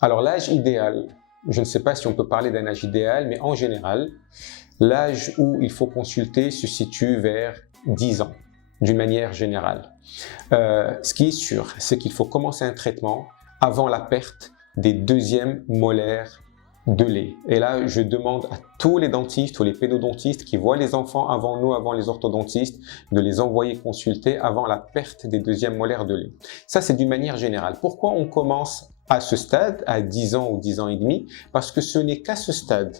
Alors l'âge idéal, je ne sais pas si on peut parler d'un âge idéal, mais en général, l'âge où il faut consulter se situe vers 10 ans, d'une manière générale. Ce qui est sûr, c'est qu'il faut commencer un traitement avant la perte des deuxièmes molaires de lait. Et là, je demande à tous les dentistes ou les pédodontistes qui voient les enfants avant nous, avant les orthodontistes, de les envoyer consulter avant la perte des deuxièmes molaires de lait. Ça, c'est d'une manière générale. Pourquoi on commence à ce stade, à 10 ans ou 10 ans et demi? Parce que ce n'est qu'à ce stade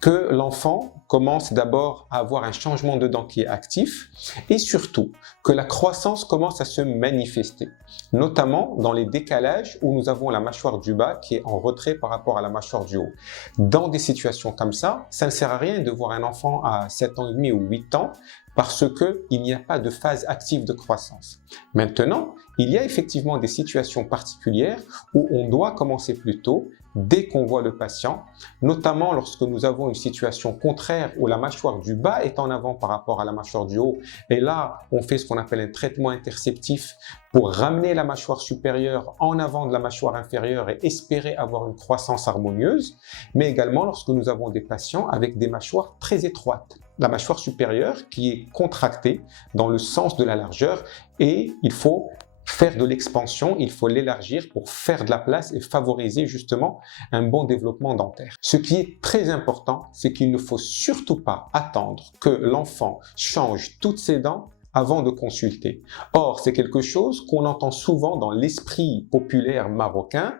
que l'enfant commence d'abord à avoir un changement de dents qui est actif et surtout que la croissance commence à se manifester, notamment dans les décalages où nous avons la mâchoire du bas qui est en retrait par rapport à la mâchoire du haut. Dans des situations comme ça ne sert à rien de voir un enfant à 7 ans et demi ou 8 ans parce qu'il n'y a pas de phase active de croissance. Maintenant, il y a effectivement des situations particulières où on doit commencer plus tôt, dès qu'on voit le patient, notamment lorsque nous avons une situation contraire où la mâchoire du bas est en avant par rapport à la mâchoire du haut. Et là, on fait ce qu'on appelle un traitement interceptif pour ramener la mâchoire supérieure en avant de la mâchoire inférieure et espérer avoir une croissance harmonieuse, mais également lorsque nous avons des patients avec des mâchoires très étroites. La mâchoire supérieure qui est contractée dans le sens de la largeur et il faut faire de l'expansion, il faut l'élargir pour faire de la place et favoriser justement un bon développement dentaire. Ce qui est très important, c'est qu'il ne faut surtout pas attendre que l'enfant change toutes ses dents avant de consulter. Or, c'est quelque chose qu'on entend souvent dans l'esprit populaire marocain,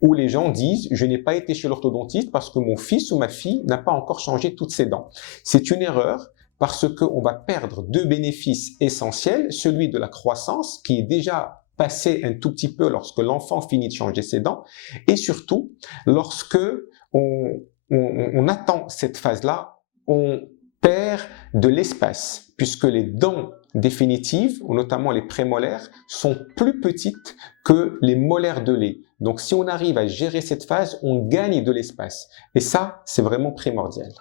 où les gens disent « je n'ai pas été chez l'orthodontiste parce que mon fils ou ma fille n'a pas encore changé toutes ses dents ». C'est une erreur parce qu'on va perdre deux bénéfices essentiels, celui de la croissance qui est déjà passé un tout petit peu lorsque l'enfant finit de changer ses dents et surtout lorsque on attend cette phase-là, on perd de l'espace puisque les dents définitives, notamment les prémolaires, sont plus petites que les molaires de lait. Donc si on arrive à gérer cette phase, on gagne de l'espace. Et ça, c'est vraiment primordial.